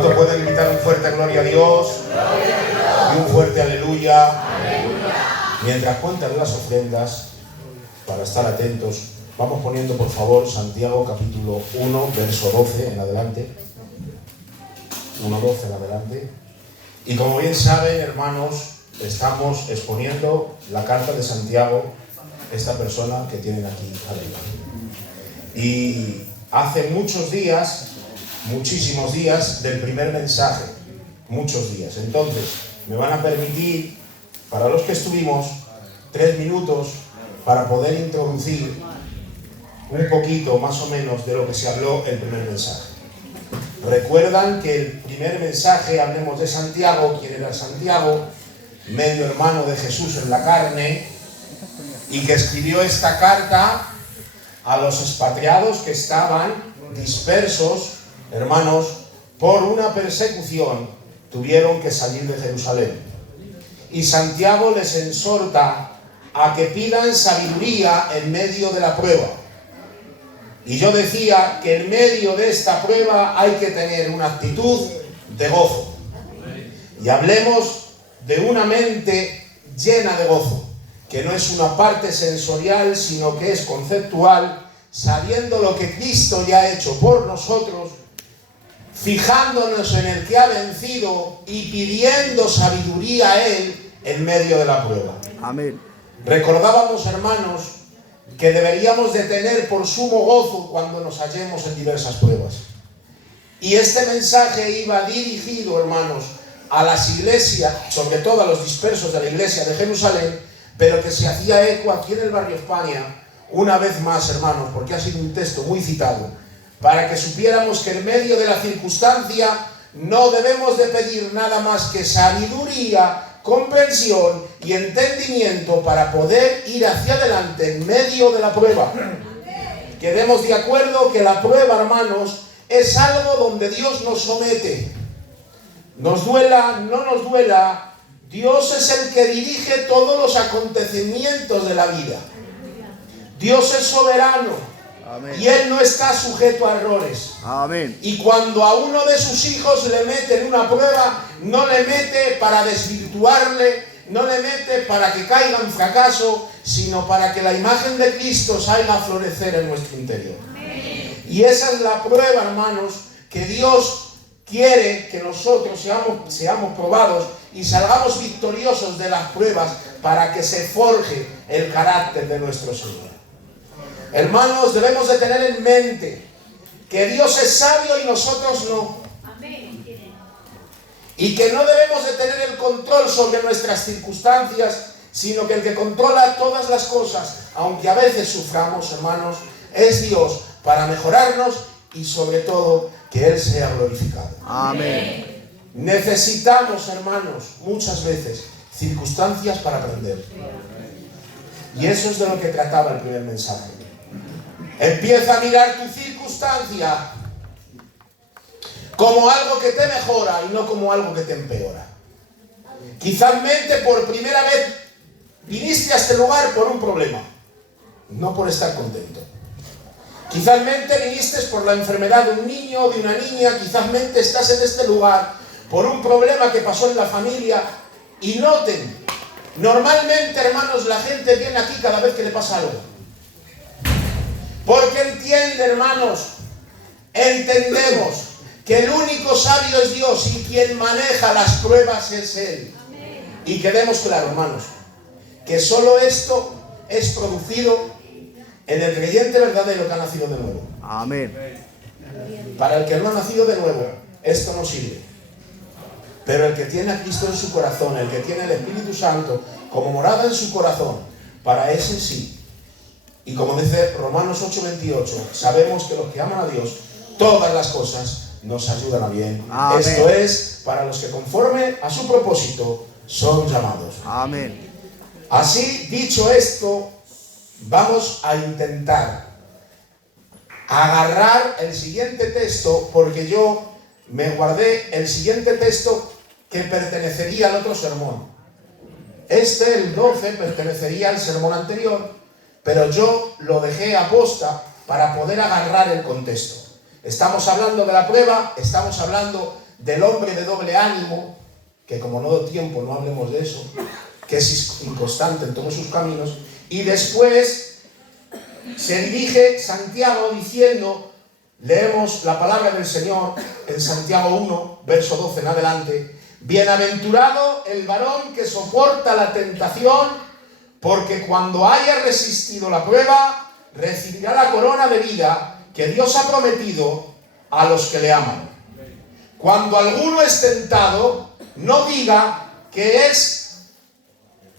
¿Cuántos pueden gritar un fuerte gloria a Dios? Y un fuerte aleluya. Mientras cuentan las ofrendas, para estar atentos, vamos poniendo por favor Santiago capítulo 1, verso 12 en adelante. 1:12 en adelante. Y como bien saben, hermanos, estamos exponiendo la carta de Santiago, esta persona que tienen aquí arriba. Y hace muchos días, muchísimos días del primer mensaje, muchos días. Entonces, me van a permitir, para los que estuvimos, 3 minutos para poder introducir un poquito más o menos de lo que se habló el primer mensaje. Recuerdan que el primer mensaje, hablemos de Santiago. ¿Quién era Santiago? Medio hermano de Jesús en la carne, y que escribió esta carta a los expatriados que estaban dispersos, hermanos, por una persecución, tuvieron que salir de Jerusalén. Y Santiago les exhorta a que pidan sabiduría en medio de la prueba. Y yo decía que en medio de esta prueba hay que tener una actitud de gozo. Y hablemos de una mente llena de gozo, que no es una parte sensorial, sino que es conceptual, sabiendo lo que Cristo ya ha hecho por nosotros, fijándonos en el que ha vencido y pidiendo sabiduría a Él en medio de la prueba. Amén. Recordábamos, hermanos, que deberíamos de tener por sumo gozo cuando nos hallemos en diversas pruebas. Y este mensaje iba dirigido, hermanos, a las iglesias, sobre todo a los dispersos de la iglesia de Jerusalén, pero que se hacía eco aquí en el barrio España, una vez más, hermanos, porque ha sido un texto muy citado, para que supiéramos que en medio de la circunstancia no debemos de pedir nada más que sabiduría, comprensión y entendimiento para poder ir hacia adelante en medio de la prueba. Quedemos de acuerdo que la prueba, hermanos, es algo donde Dios nos somete. Nos duela, no nos duela, Dios es el que dirige todos los acontecimientos de la vida. Dios es soberano. Amén. Y Él no está sujeto a errores. Amén. Y cuando a uno de sus hijos le mete en una prueba, no le mete para desvirtuarle, no le mete para que caiga en fracaso, sino para que la imagen de Cristo salga a florecer en nuestro interior. Amén. Y esa es la prueba, hermanos, que Dios quiere que nosotros seamos probados y salgamos victoriosos de las pruebas para que se forje el carácter de nuestro Señor. Hermanos, debemos de tener en mente que Dios es sabio y nosotros no. Y que no debemos de tener el control sobre nuestras circunstancias, sino que el que controla todas las cosas, aunque a veces suframos, hermanos, es Dios para mejorarnos y sobre todo que Él sea glorificado. Amén. Necesitamos, hermanos, muchas veces circunstancias para aprender. Y eso es de lo que trataba el primer mensaje. Empieza a mirar tu circunstancia como algo que te mejora y no como algo que te empeora. Quizás por primera vez viniste a este lugar por un problema, no por estar contento. Quizás viniste por la enfermedad de un niño o de una niña. Quizás estás en este lugar por un problema que pasó en la familia. Y noten, normalmente, hermanos, la gente viene aquí cada vez que le pasa algo. Porque entiende, hermanos, entendemos que el único sabio es Dios y quien maneja las pruebas es Él. Amén. Y quedemos claros, hermanos, que solo esto es producido en el creyente verdadero que ha nacido de nuevo. Amén. Para el que no ha nacido de nuevo, esto no sirve. Pero el que tiene a Cristo en su corazón, el que tiene el Espíritu Santo como morada en su corazón, para ese sí. Y como dice Romanos 8:28, sabemos que los que aman a Dios, todas las cosas nos ayudan a bien. Amén. Esto es para los que conforme a su propósito son llamados. Amén. Así, dicho esto, vamos a intentar agarrar el siguiente texto, porque yo me guardé el siguiente texto que pertenecería al otro sermón. El 12, pertenecería al sermón anterior, pero yo lo dejé aposta para poder agarrar el contexto. Estamos hablando de la prueba, estamos hablando del hombre de doble ánimo, que como no doy tiempo no hablemos de eso, que es inconstante en todos sus caminos, y después se dirige Santiago diciendo, leemos la palabra del Señor en Santiago 1, verso 12 en adelante: bienaventurado el varón que soporta la tentación, porque cuando haya resistido la prueba, recibirá la corona de vida que Dios ha prometido a los que le aman. Cuando alguno es tentado, no diga que es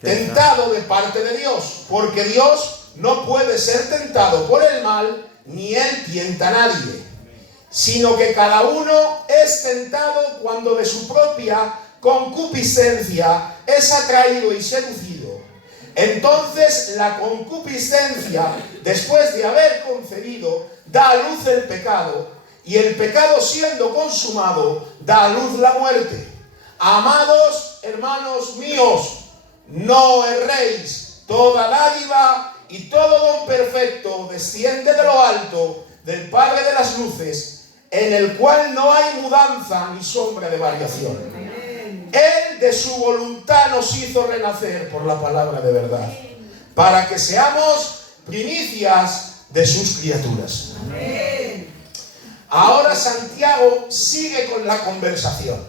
tentado de parte de Dios, porque Dios no puede ser tentado por el mal, ni él tienta a nadie, sino que cada uno es tentado cuando de su propia concupiscencia es atraído y seducido. Entonces la concupiscencia, después de haber concebido, da a luz el pecado, y el pecado, siendo consumado, da a luz la muerte. Amados hermanos míos, no erréis. Toda dádiva y todo don perfecto desciende de lo alto, del Padre de las luces, en el cual no hay mudanza ni sombra de variación. Él de su voluntad nos hizo renacer por la palabra de verdad, para que seamos primicias de sus criaturas. Ahora Santiago sigue con la conversación,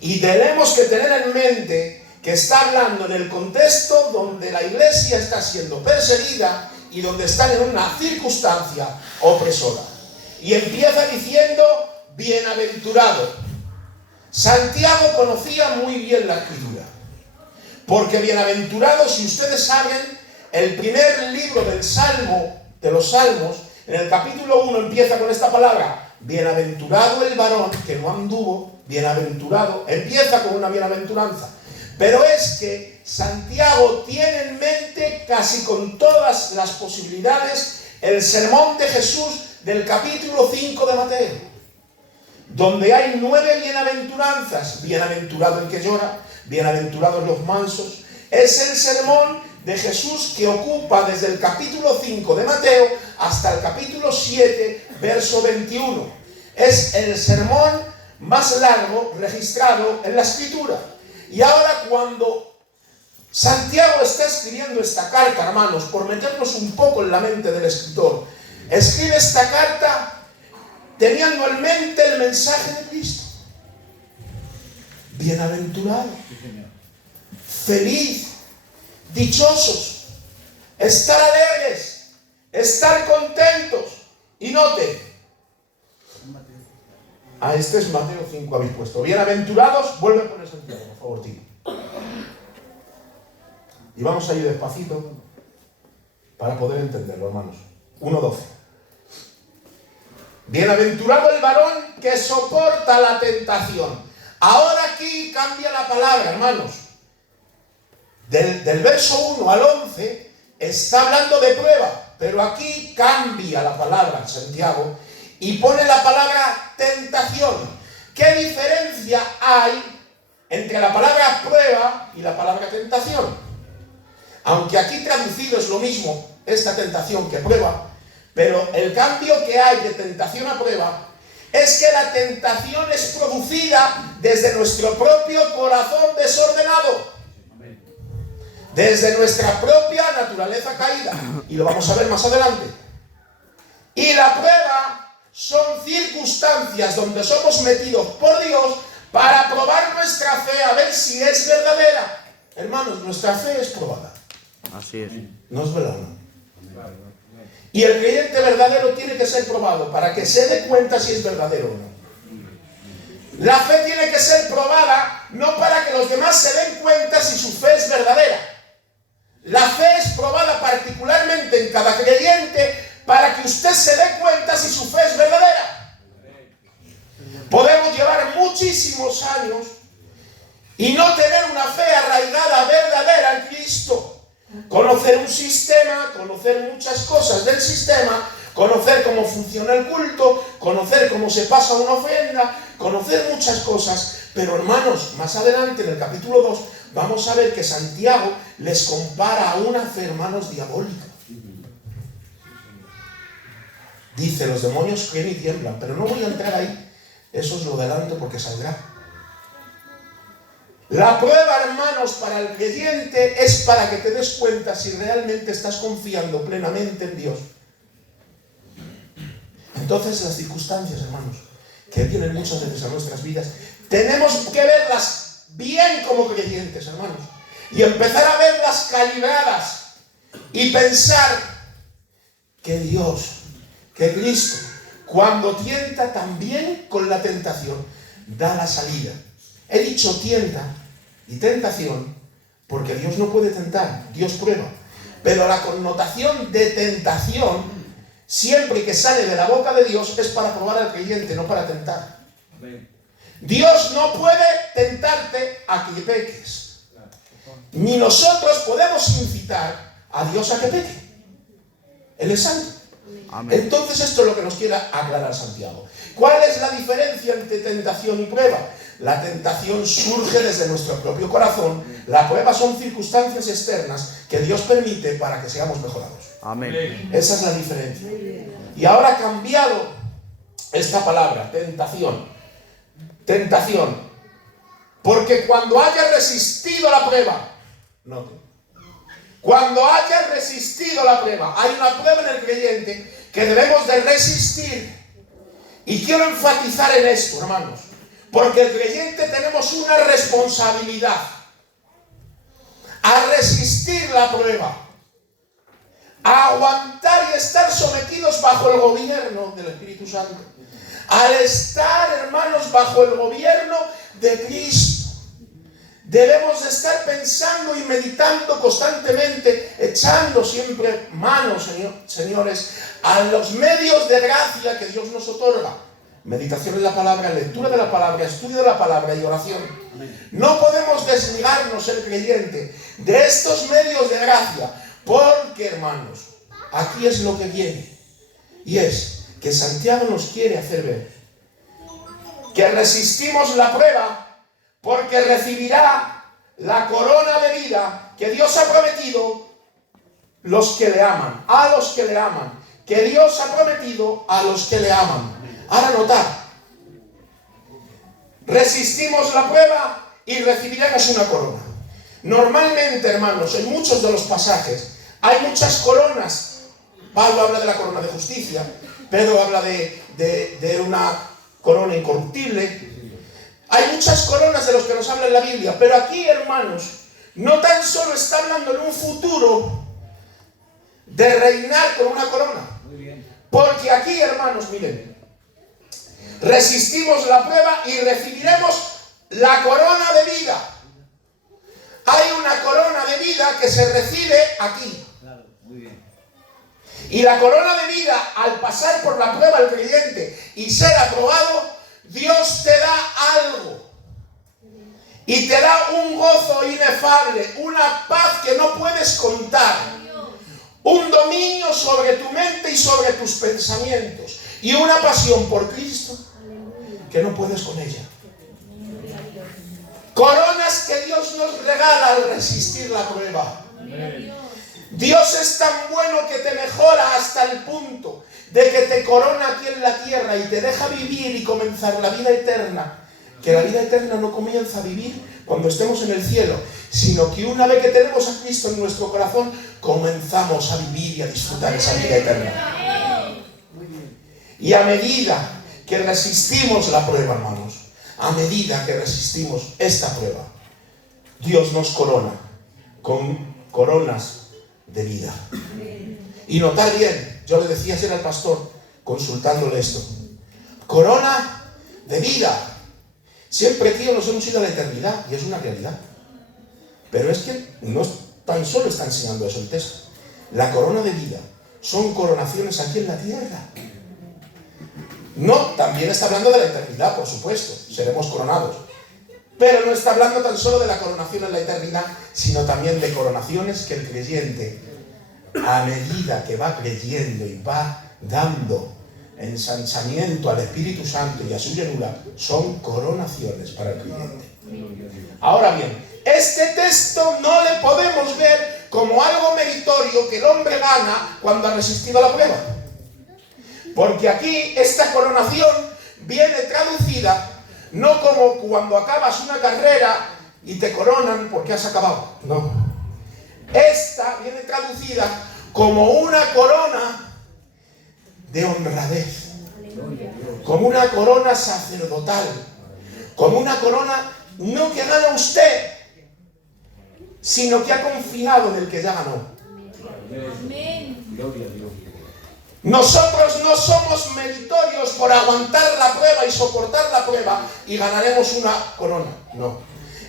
y tenemos que tener en mente que está hablando en el contexto donde la iglesia está siendo perseguida y donde están en una circunstancia opresora. Y empieza diciendo, bienaventurado. Santiago conocía muy bien la escritura, porque bienaventurado, si ustedes saben, el primer libro del Salmo, de los Salmos, en el capítulo 1 empieza con esta palabra: bienaventurado el varón que no anduvo, bienaventurado, empieza con una bienaventuranza. Pero es que Santiago tiene en mente, casi con todas las posibilidades, el sermón de Jesús del capítulo 5 de Mateo, donde hay 9 bienaventuranzas. Bienaventurado el que llora, bienaventurados los mansos. Es el sermón de Jesús que ocupa desde el capítulo 5 de Mateo hasta el capítulo 7, verso 21. Es el sermón más largo registrado en la Escritura. Y ahora, cuando Santiago está escribiendo esta carta, hermanos, por meternos un poco en la mente del escritor, escribe esta carta teniendo en mente el mensaje de Cristo. Bienaventurado, feliz, dichosos, estar alegres, estar contentos. Y noten, este es Mateo 5 habéis puesto. Bienaventurados, vuelve a poner Santiago, por favor, tío. Y vamos a ir despacito para poder entenderlo, hermanos. 1:12. Bienaventurado el varón que soporta la tentación. Ahora aquí cambia la palabra, hermanos. Del verso 1 al 11 está hablando de prueba, pero aquí cambia la palabra Santiago y pone la palabra tentación. ¿Qué diferencia hay entre la palabra prueba y la palabra tentación? Aunque aquí traducido es lo mismo, esta tentación que prueba, pero el cambio que hay de tentación a prueba es que la tentación es producida desde nuestro propio corazón desordenado, desde nuestra propia naturaleza caída, y lo vamos a ver más adelante. Y la prueba son circunstancias donde somos metidos por Dios para probar nuestra fe, a ver si es verdadera. Hermanos, nuestra fe es probada. Así es. No es verdad, ¿no? Y el creyente verdadero tiene que ser probado para que se dé cuenta si es verdadero o no. La fe tiene que ser probada no para que los demás se den cuenta si su fe es verdadera. La fe es probada particularmente en cada creyente para que usted se dé cuenta si su fe es verdadera. Podemos llevar muchísimos años y no tener una fe arraigada, verdadera en Cristo. Conocer un sistema, conocer muchas cosas del sistema, conocer cómo funciona el culto, conocer cómo se pasa una ofrenda, conocer muchas cosas. Pero hermanos, más adelante en el capítulo 2 vamos a ver que Santiago les compara a una fe, hermanos, diabólica. Dice, los demonios creen y tiemblan, pero no voy a entrar ahí. Eso os lo adelanto porque saldrá. La prueba, hermanos, para el creyente es para que te des cuenta si realmente estás confiando plenamente en Dios. Entonces las circunstancias, hermanos, que vienen muchas veces a nuestras vidas, tenemos que verlas bien como creyentes, hermanos, y empezar a verlas calibradas y pensar que Dios, que Cristo, cuando tienta también con la tentación, da la salida. He dicho tienta y tentación porque Dios no puede tentar, Dios prueba. Pero la connotación de tentación, siempre que sale de la boca de Dios, es para probar al creyente, no para tentar. Dios no puede tentarte a que peques. Ni nosotros podemos incitar a Dios a que peque. Él es santo. Amén. Entonces esto es lo que nos quiere aclarar Santiago. ¿Cuál es la diferencia entre tentación y prueba? La tentación surge desde nuestro propio corazón. La prueba son circunstancias externas que Dios permite para que seamos mejorados. Amén. Esa es la diferencia. Y ahora ha cambiado esta palabra, tentación. Tentación. Porque cuando haya resistido la prueba, note, cuando haya resistido la prueba, hay una prueba en el creyente que debemos de resistir. Y quiero enfatizar en esto, hermanos, porque el creyente tenemos una responsabilidad a resistir la prueba, a aguantar y estar sometidos bajo el gobierno del Espíritu Santo, al estar, hermanos, bajo el gobierno de Cristo. Debemos de estar pensando y meditando constantemente, echando siempre manos, señores, a los medios de gracia que Dios nos otorga. Meditación en la palabra, lectura de la palabra, estudio de la palabra y oración. No podemos desligarnos, el creyente, de estos medios de gracia, porque, hermanos, aquí es lo que viene. Y es que Santiago nos quiere hacer ver que resistimos la prueba porque recibirá la corona de vida que Dios ha prometido los que le aman, a los que le aman, que Dios ha prometido a los que le aman. Ahora notad, resistimos la prueba y recibiremos una corona. Normalmente, hermanos, en muchos de los pasajes hay muchas coronas. Pablo habla de la corona de justicia, Pedro habla de una corona incorruptible. Hay muchas coronas de los que nos habla en la Biblia, pero aquí, hermanos, no tan solo está hablando en un futuro de reinar con una corona. Porque aquí, hermanos, miren, resistimos la prueba y recibiremos la corona de vida. Hay una corona de vida que se recibe aquí. Y la corona de vida, al pasar por la prueba al creyente y ser aprobado, Dios te da algo y te da un gozo inefable, una paz que no puedes contar, un dominio sobre tu mente y sobre tus pensamientos y una pasión por Cristo que no puedes con ella. Coronas que Dios nos regala al resistir la prueba. Dios es tan bueno que te mejora hasta el punto de que te corona aquí en la tierra y te deja vivir y comenzar la vida eterna. Que la vida eterna no comienza a vivir cuando estemos en el cielo, sino que una vez que tenemos a Cristo en nuestro corazón, comenzamos a vivir y a disfrutar esa vida eterna. Y a medida que resistimos la prueba, hermanos, a medida que resistimos esta prueba, Dios nos corona con coronas de vida. Y notar bien, yo le decía ayer al pastor, consultándole esto, corona de vida. Siempre, tío, nos hemos ido a la eternidad, y es una realidad. Pero es que no tan solo está enseñando eso el texto. La corona de vida son coronaciones aquí en la tierra. No, también está hablando de la eternidad, por supuesto, seremos coronados. Pero no está hablando tan solo de la coronación en la eternidad, sino también de coronaciones que el creyente, a medida que va creyendo y va dando ensanchamiento al Espíritu Santo y a su llenura, son coronaciones para el creyente. Ahora bien, este texto no le podemos ver como algo meritorio que el hombre gana cuando ha resistido a la prueba. Porque aquí esta coronación viene traducida no como cuando acabas una carrera y te coronan porque has acabado. No. Esta viene traducida como una corona de honradez, como una corona sacerdotal, como una corona no que gana usted, sino que ha confiado en el que ya ganó. Amén. Gloria a Dios. Nosotros no somos meritorios por aguantar la prueba y soportar la prueba y ganaremos una corona. No.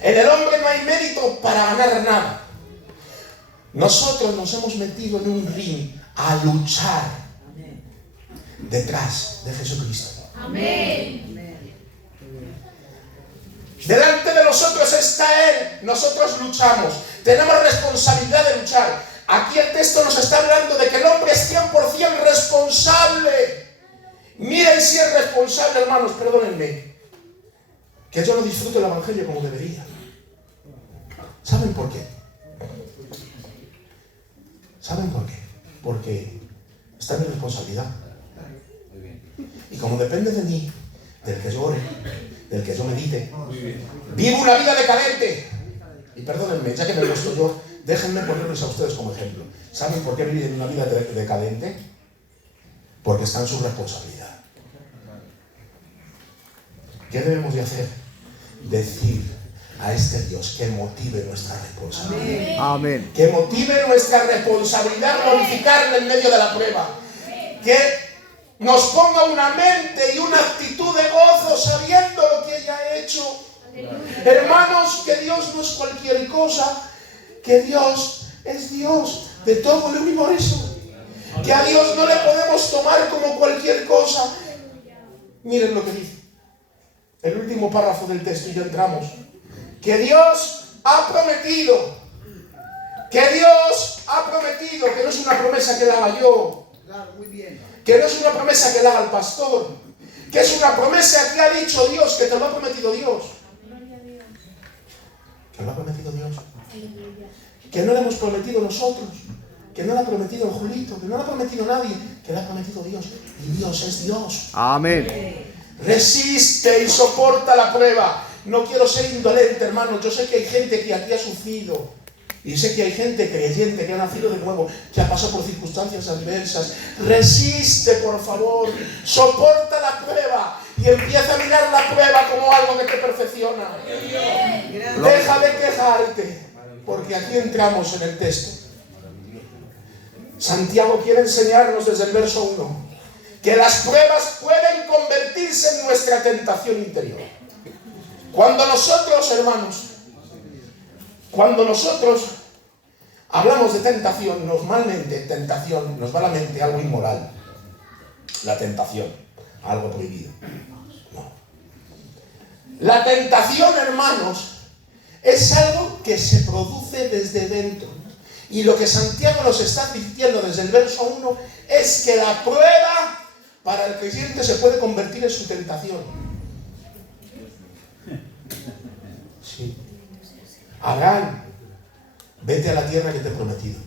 En el hombre no hay mérito para ganar nada. Nosotros nos hemos metido en un ring a luchar detrás de Jesucristo. Amén. Delante de nosotros está Él. Nosotros luchamos. Tenemos responsabilidad de luchar. Aquí el texto nos está hablando de que el hombre es 100% responsable. Miren si es responsable, hermanos, perdónenme, que yo no disfruto el evangelio como debería. ¿Saben por qué? ¿Saben por qué? Porque está en mi responsabilidad. Y como depende de mí, del que yo ore, del que yo medite, vivo una vida decadente. Y perdónenme, ya que me he puesto yo, déjenme ponerles a ustedes como ejemplo. ¿Saben por qué viven una vida decadente? Porque está en su responsabilidad. ¿Qué debemos de hacer? Decir a este Dios que motive nuestra responsabilidad. Amén. Que motive nuestra responsabilidad, glorificarle en medio de la prueba. Que nos ponga una mente y una actitud de gozo sabiendo lo que ella ha hecho. Hermanos, que Dios no es cualquier cosa, que Dios es Dios de todo el universo. Que a Dios no le podemos tomar como cualquier cosa. Miren lo que dice el último párrafo del texto y ya entramos. Que Dios ha prometido, que no es una promesa que la haga yo, que no es una promesa que la haga el pastor, que es una promesa que ha dicho Dios, que te lo ha prometido Dios. Que lo ha prometido Dios. Que no le hemos prometido nosotros, que no le ha prometido el Julito, que no le ha prometido nadie, que le ha prometido Dios. Y Dios es Dios. Amén. Resiste y soporta la prueba. No quiero ser indolente, hermano. Yo sé que hay gente que aquí ha sufrido. Y sé que hay gente creyente que ha nacido de nuevo, que ha pasado por circunstancias adversas. Resiste, por favor. Soporta la prueba. Y empieza a mirar la prueba como algo que te perfecciona. Deja de quejarte. Porque aquí entramos en el texto. Santiago quiere enseñarnos desde el verso 1 que las pruebas pueden convertirse en nuestra tentación interior. Cuando nosotros, hermanos, hablamos de tentación, normalmente tentación nos va a la mente algo inmoral. La tentación, algo prohibido. No. La tentación, hermanos, es algo que se produce desde dentro. Y lo que Santiago nos está diciendo desde el verso 1 es que la prueba para el creyente se puede convertir en su tentación. Sí. Abraham, vete a la tierra que te he prometido.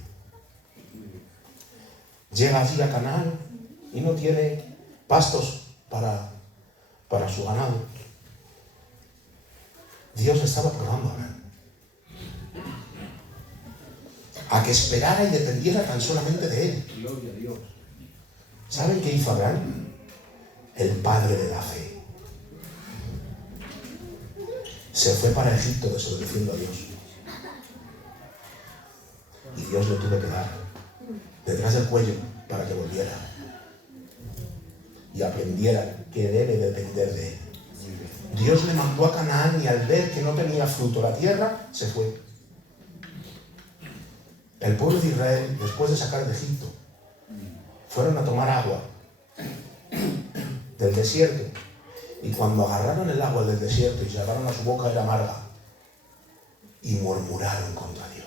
Llega allí a Canaán y no tiene pastos para su ganado. Dios estaba probando a Abraham a que esperara y dependiera tan solamente de él. Gloria a Dios. ¿Saben qué hizo Abraham? El padre de la fe. Se fue para Egipto desobedeciendo a Dios. Y Dios le tuvo que dar detrás del cuello para que volviera y aprendiera que debe depender de él. Dios le mandó a Canaán y al ver que no tenía fruto la tierra, se fue. El pueblo de Israel, después de sacar de Egipto, fueron a tomar agua del desierto. Y cuando agarraron el agua del desierto y llevaron a su boca, era amarga. Y murmuraron contra Dios.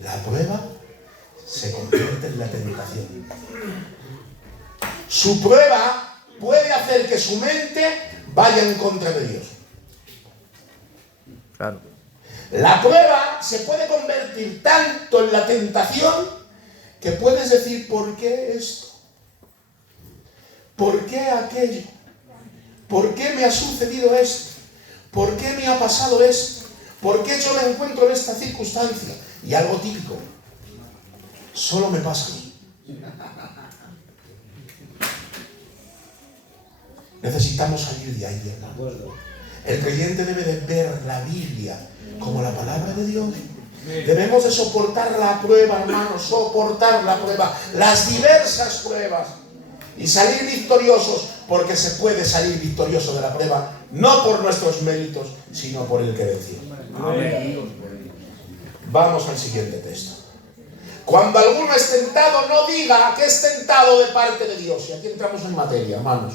La prueba se convierte en la tentación. Su prueba puede hacer que su mente vaya en contra de Dios. Claro. La prueba se puede convertir tanto en la tentación que puedes decir, ¿por qué esto? ¿Por qué aquello? ¿Por qué me ha sucedido esto? ¿Por qué me ha pasado esto? ¿Por qué yo me encuentro en esta circunstancia? Y algo típico, solo me pasa a mí. Necesitamos salir de ahí, hermano. El creyente debe de ver la Biblia como la palabra de Dios. Debemos de soportar la prueba, hermano, soportar la prueba, las diversas pruebas, y salir victoriosos, porque se puede salir victorioso de la prueba, no por nuestros méritos, sino por el que venció. Vamos al siguiente texto. Cuando alguno es tentado, no diga que es tentado de parte de Dios. Y aquí entramos en materia, hermanos.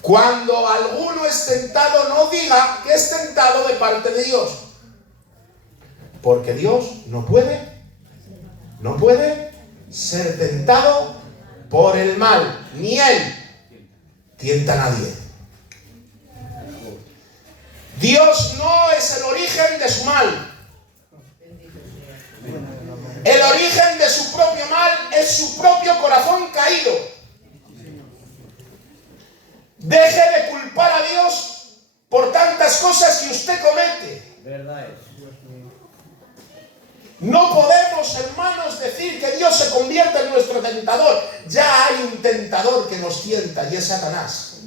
Cuando alguno es tentado, no diga que es tentado de parte de Dios. Porque Dios no puede ser tentado por el mal, ni Él tienta a nadie. Dios no es el origen de su mal. El origen de su propio mal es su propio corazón caído. Deje de culpar a Dios por tantas cosas que usted comete. Verdad es. No podemos, hermanos, decir que Dios se convierta en nuestro tentador. Ya hay un tentador que nos tienta, y es Satanás.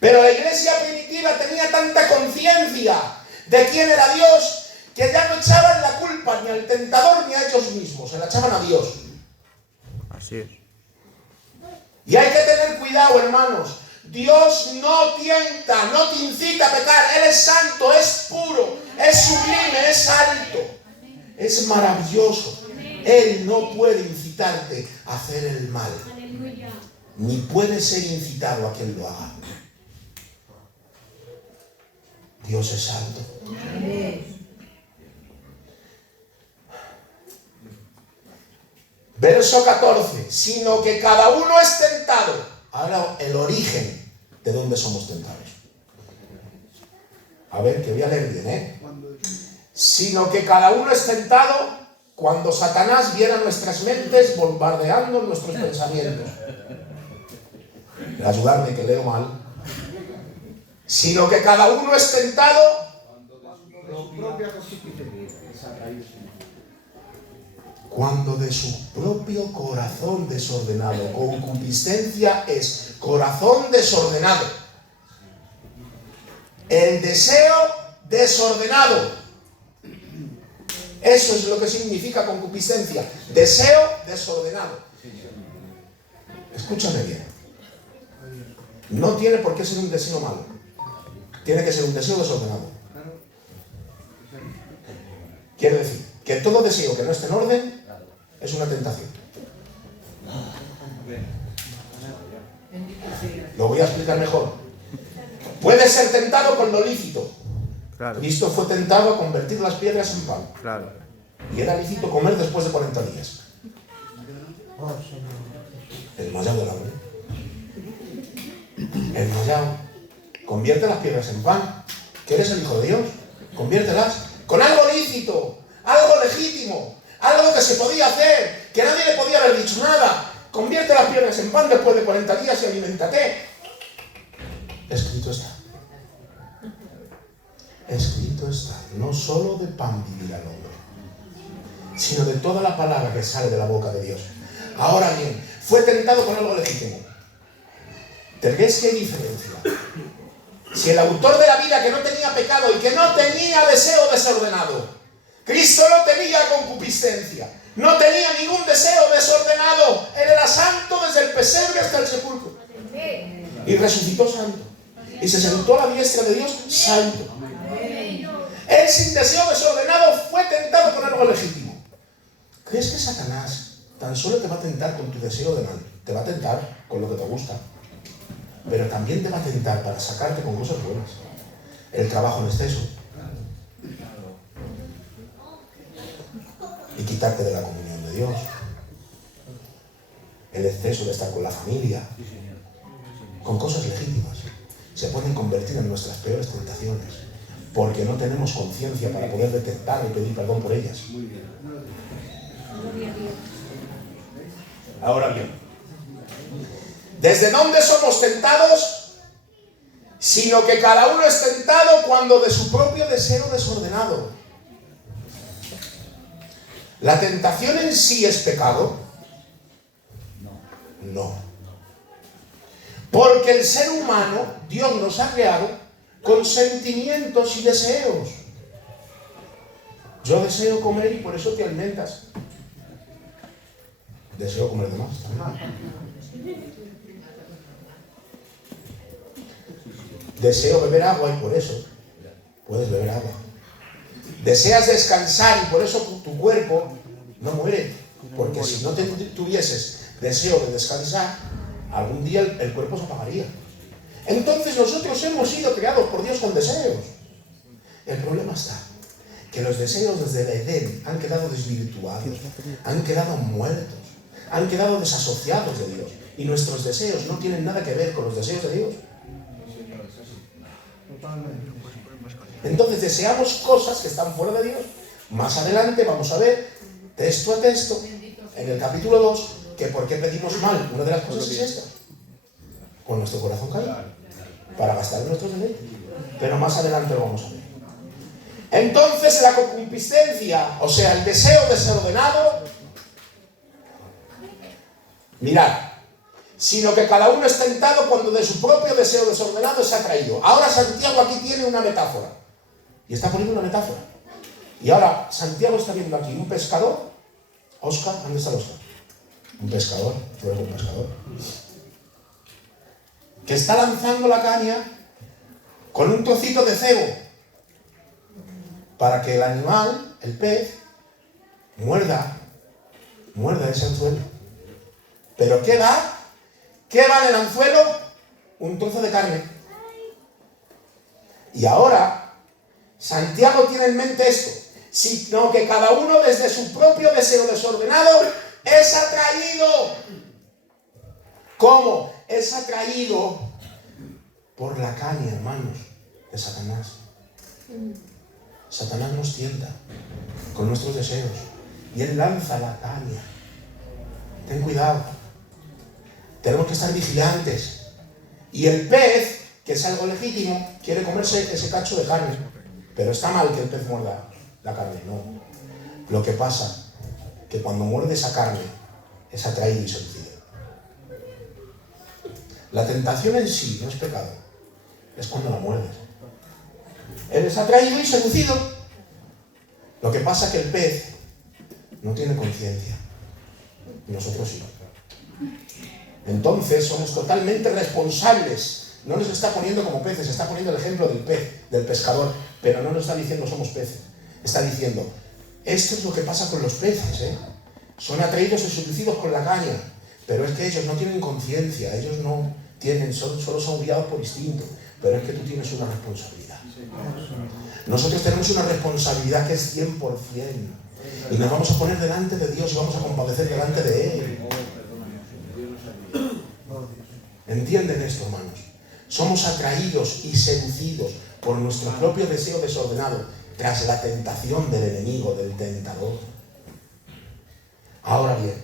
Pero la iglesia primitiva tenía tanta conciencia de quién era Dios, que ya no echaban la culpa ni al tentador ni a ellos mismos, se la echaban a Dios. Así es. Y hay que tener cuidado, hermanos. Dios no tienta, no te incita a pecar. Él es santo, es puro, es sublime, es alto, es maravilloso. Él no puede incitarte a hacer el mal, ni puede ser incitado a quien lo haga. Dios es santo. Verso 14. Sino que cada uno es tentado. Ahora el origen de dónde somos tentados. A ver, que voy a leer bien, Sino que cada uno es tentado cuando Satanás viene a nuestras mentes bombardeando nuestros pensamientos. Ayudarme que leo mal. Sino que cada uno es tentado cuando de su propio corazón desordenado. Concupiscencia es corazón desordenado. El deseo desordenado. Eso es lo que significa concupiscencia. Deseo desordenado. Escúchame bien. No tiene por qué ser un deseo malo. Tiene que ser un deseo desordenado. Quiere decir que todo deseo que no esté en orden es una tentación. Lo voy a explicar mejor. Puede ser tentado con lo lícito. Claro. Cristo fue tentado a convertir las piedras en pan. Claro. Y era lícito comer después de 40 días. El mallado del hambre. El mallado. Convierte las piedras en pan. ¿Que eres el Hijo de Dios? Conviértelas con algo lícito, algo legítimo, algo que se podía hacer, que nadie le podía haber dicho nada. Convierte las piedras en pan después de 40 días y aliméntate. Escrito está. Escrito está. No solo de pan vivirá el hombre, sino de toda la palabra que sale de la boca de Dios. Ahora bien, fue tentado con algo legítimo. ¿Ves que hay diferencia? Si el autor de la vida, que no tenía pecado y que no tenía deseo desordenado, Cristo no tenía concupiscencia, no tenía ningún deseo desordenado, Él era santo desde el pesebre hasta el sepulcro, y resucitó santo, y se sentó a la diestra de Dios santo. Él, sin deseo desordenado, fue tentado con algo legítimo. ¿Crees que Satanás tan solo te va a tentar con tu deseo de mal? Te va a tentar con lo que te gusta, pero también te va a tentar para sacarte con cosas buenas. El trabajo en exceso. Y quitarte de la comunión de Dios. El exceso de estar con la familia. Con cosas legítimas. Se pueden convertir en nuestras peores tentaciones. Porque no tenemos conciencia para poder detectar y pedir perdón por ellas. Ahora bien, ¿Desde dónde somos tentados? Sino que cada uno es tentado cuando de su propio deseo desordenado. ¿La tentación en sí es pecado? No. Porque el ser humano, Dios nos ha creado con sentimientos y deseos. Yo deseo comer y por eso te alimentas. Deseo comer de más también. Deseo beber agua y por eso puedes beber agua. Deseas descansar y por eso tu cuerpo no muere. Porque si no tuvieses deseo de descansar, algún día el cuerpo se apagaría. Entonces nosotros hemos sido creados por Dios con deseos. El problema está que los deseos desde el Edén han quedado desvirtuados, han quedado muertos, han quedado desasociados de Dios. Y nuestros deseos no tienen nada que ver con los deseos de Dios. Entonces deseamos cosas que están fuera de Dios. Más adelante vamos a ver, texto a texto, en el capítulo 2, que por qué pedimos mal. Una de las cosas es esta: con nuestro corazón caído, para gastar en nuestros deleites. Pero más adelante lo vamos a ver. Entonces la concupiscencia, o sea, el deseo desordenado, mirad, sino que cada uno es tentado cuando de su propio deseo desordenado es atraído. Ahora Santiago aquí tiene una metáfora, y está poniendo una metáfora. Y ahora Santiago está viendo aquí un pescador. Oscar, ¿dónde está el Oscar? Un pescador, tú eres un pescador, que está lanzando la caña con un trocito de cebo para que el animal, el pez, muerda ese anzuelo. ¿Pero qué va? ¿Qué va en el anzuelo? Un trozo de carne. Y ahora Santiago tiene en mente esto, sino que cada uno desde su propio deseo desordenado es atraído. ¿Cómo? Es atraído por la caña, hermanos, de Satanás. Satanás nos tienta con nuestros deseos y él lanza la caña. Ten cuidado. Tenemos que estar vigilantes. Y el pez, que es algo legítimo, quiere comerse ese cacho de carne. Pero está mal que el pez muerda la carne, no. Lo que pasa que cuando muerde esa carne es atraído y seducido. La tentación en sí no es pecado, es cuando la muerdes. Eres atraído y seducido. Lo que pasa que el pez no tiene conciencia. Nosotros sí. Entonces somos totalmente responsables. No nos está poniendo como peces, está poniendo el ejemplo del pez, del pescador, pero no nos está diciendo somos peces. Está diciendo, esto es lo que pasa con los peces, ¿eh? Son atraídos y seducidos con la caña, pero es que ellos no tienen conciencia, ellos no tienen, solo son guiados por instinto, pero es que tú tienes una responsabilidad. Nosotros tenemos una responsabilidad que es 100%, y nos vamos a poner delante de Dios y vamos a compadecer delante de Él. ¿Entienden esto, hermanos? Somos atraídos y seducidos por nuestro propio deseo desordenado tras la tentación del enemigo, del tentador. Ahora bien,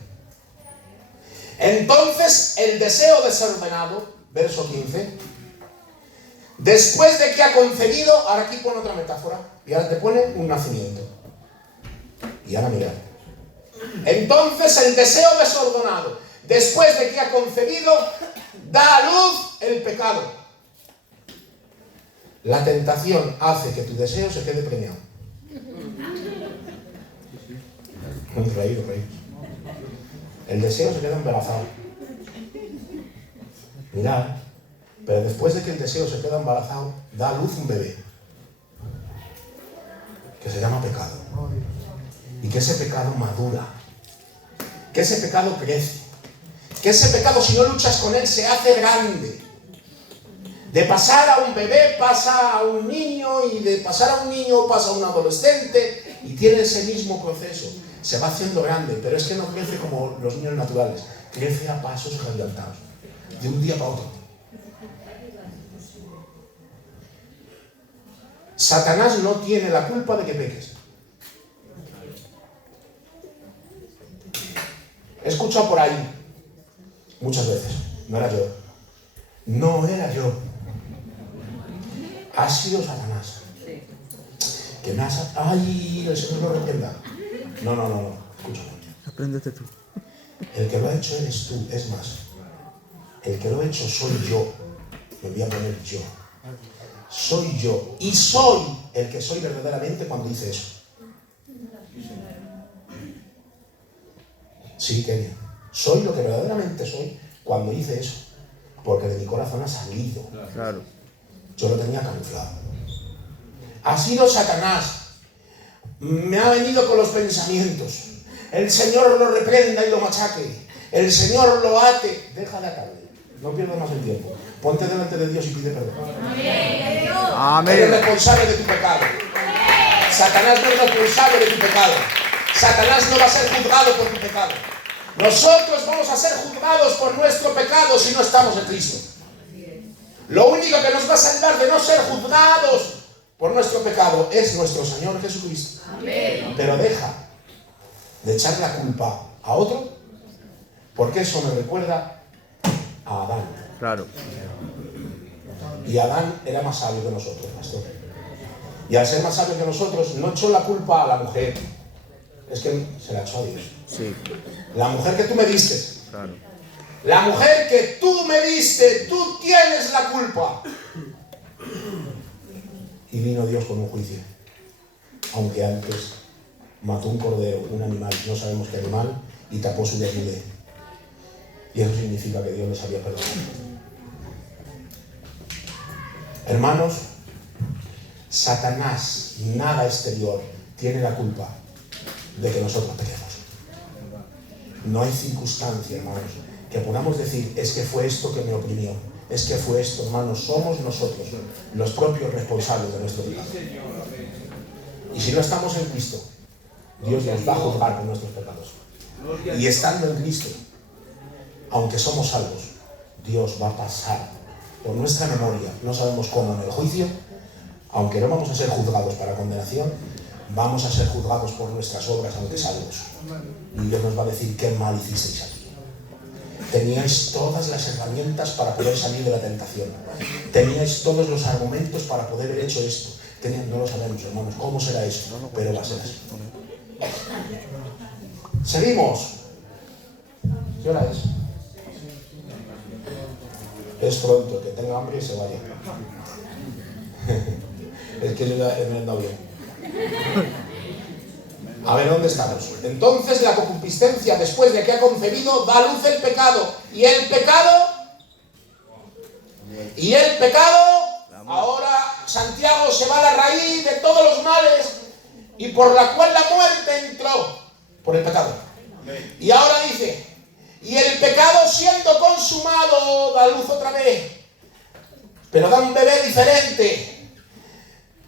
entonces el deseo desordenado, verso 15, después de que ha concebido, ahora aquí pone otra metáfora, y ahora te pone un nacimiento. Y ahora mirad. Entonces el deseo desordenado, después de que ha concebido, da a luz el pecado. La tentación hace que tu deseo se quede preñado. Reír. El deseo se queda embarazado. Mirad, pero después de que el deseo se queda embarazado, da a luz un bebé, que se llama pecado. Y que ese pecado madura, que ese pecado crece, que ese pecado, si no luchas con él, se hace grande. De pasar a un bebé pasa a un niño, y de pasar a un niño pasa a un adolescente, y tiene ese mismo proceso. Se va haciendo grande, pero es que no crece como los niños naturales, crece a pasos agigantados, de un día para otro. Satanás no tiene la culpa de que peques. He escuchado por ahí muchas veces: No era yo. No era yo. Ha sido Satanás. Que me has... ¡Ay! El Señor lo reprenda. No. Escúchame. Apréndete tú. El que lo ha hecho eres tú. Es más, el que lo ha hecho soy yo. Me voy a poner yo. Soy yo. Y soy el que soy verdaderamente cuando hice eso. Sí, Kenia. Soy lo que verdaderamente soy cuando hice eso. Porque de mi corazón ha salido. Claro. Yo lo tenía camuflado. Ha sido Satanás. Me ha venido con los pensamientos. El Señor lo reprenda y lo machaque. El Señor lo ate. Deja de atarle. No pierdas más el tiempo. Ponte delante de Dios y pide perdón. Amén. Eres responsable de tu pecado. Satanás no es responsable de tu pecado. Satanás no va a ser juzgado por tu pecado. Nosotros vamos a ser juzgados por nuestro pecado si no estamos en Cristo. Lo único que nos va a salvar de no ser juzgados por nuestro pecado es nuestro Señor Jesucristo. Amén. Pero deja de echar la culpa a otro, porque eso me recuerda a Adán. Claro. Y Adán era más sabio que nosotros, pastor. Y al ser más sabio que nosotros, no echó la culpa a la mujer. Es que se la echó a Dios. Sí. La mujer que tú me diste. Claro. La mujer que tú me diste, tú tienes la culpa. Y vino Dios con un juicio. Aunque antes mató un cordero, un animal, no sabemos qué animal, y tapó su desnudez. Y eso significa que Dios les había perdonado. Hermanos, Satanás, nada exterior, tiene la culpa de que nosotros pequemos. No hay circunstancia, hermanos, que podamos decir, es que fue esto que me oprimió, es que fue esto, hermanos. Somos nosotros los propios responsables de nuestro pecado. Y si no estamos en Cristo, Dios nos va a juzgar por nuestros pecados. Y estando en Cristo, aunque somos salvos, Dios va a pasar por nuestra memoria, no sabemos cómo, en el juicio. Aunque no vamos a ser juzgados para condenación, vamos a ser juzgados por nuestras obras, aunque salvos. Y Dios nos va a decir, qué mal hicisteis aquí. Teníais todas las herramientas para poder salir de la tentación. Teníais todos los argumentos para poder haber hecho esto. No lo sabemos, hermanos, cómo será eso, pero va a ser así. Seguimos. ¿Qué hora es? Es pronto, que tenga hambre y se vaya. Es que me he dado bien. A ver, ¿dónde estamos? Entonces la concupiscencia, después de que ha concebido, da a luz el pecado. Y el pecado, ahora Santiago se va a la raíz de todos los males y por la cual la muerte entró, por el pecado. Y ahora dice, y el pecado siendo consumado, da luz otra vez, pero da un bebé diferente.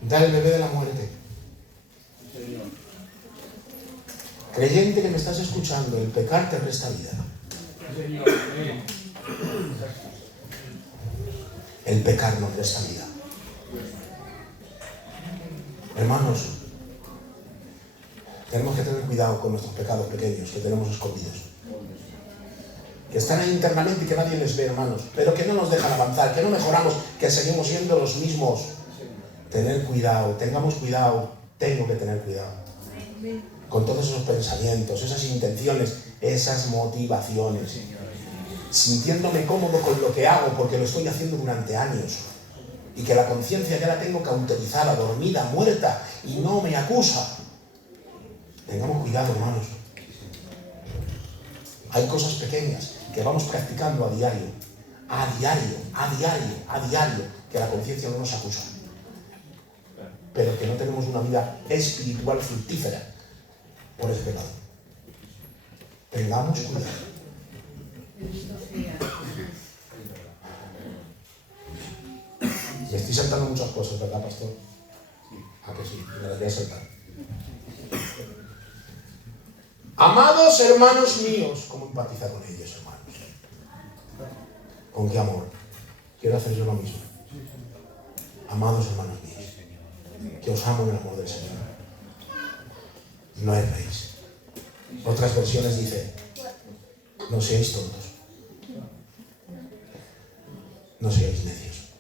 Da el bebé de la muerte. Creyente que me estás escuchando, el pecar te resta vida. El pecar nos resta vida. Hermanos, tenemos que tener cuidado con nuestros pecados pequeños que tenemos escondidos. Que están ahí internamente y que nadie les ve, hermanos, pero que no nos dejan avanzar, que no mejoramos, que seguimos siendo los mismos. Tener cuidado, tengamos cuidado, tengo que tener cuidado con todos esos pensamientos, esas intenciones, esas motivaciones, sintiéndome cómodo con lo que hago porque lo estoy haciendo durante años y que la conciencia ya la tengo cauterizada, dormida, muerta y no me acusa. Tengamos cuidado, hermanos. Hay cosas pequeñas que vamos practicando a diario, que la conciencia no nos acusa, pero que no tenemos una vida espiritual fructífera por ese pecado. Tengamos cuidado. Me estoy saltando muchas cosas, ¿verdad, pastor? Ah, que sí, me las voy a saltar. Amados hermanos míos, ¿cómo empatizar con ellos, hermanos? ¿Con qué amor? Quiero hacer yo lo mismo. Amados hermanos míos, que os amo en el amor del Señor. No erréis. Otras versiones dicen, no seáis tontos. no seáis necios.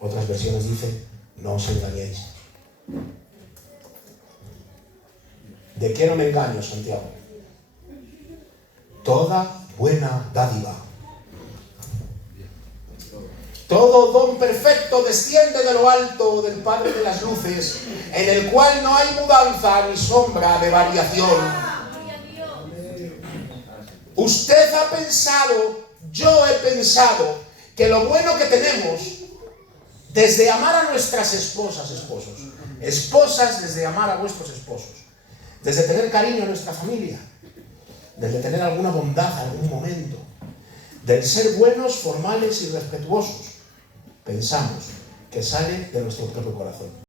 Otras versiones dicen, no os engañéis. ¿De qué no me engaño, Santiago? Toda buena dádiva, todo don perfecto desciende de lo alto del Padre de las luces, en el cual no hay mudanza ni sombra de variación. Usted ha pensado, yo he pensado, que lo bueno que tenemos, desde amar a nuestras esposas, esposas desde amar a vuestros esposos, desde tener cariño a nuestra familia, desde tener alguna bondad en algún momento, del ser buenos, formales y respetuosos, pensamos que sale de nuestro propio corazón.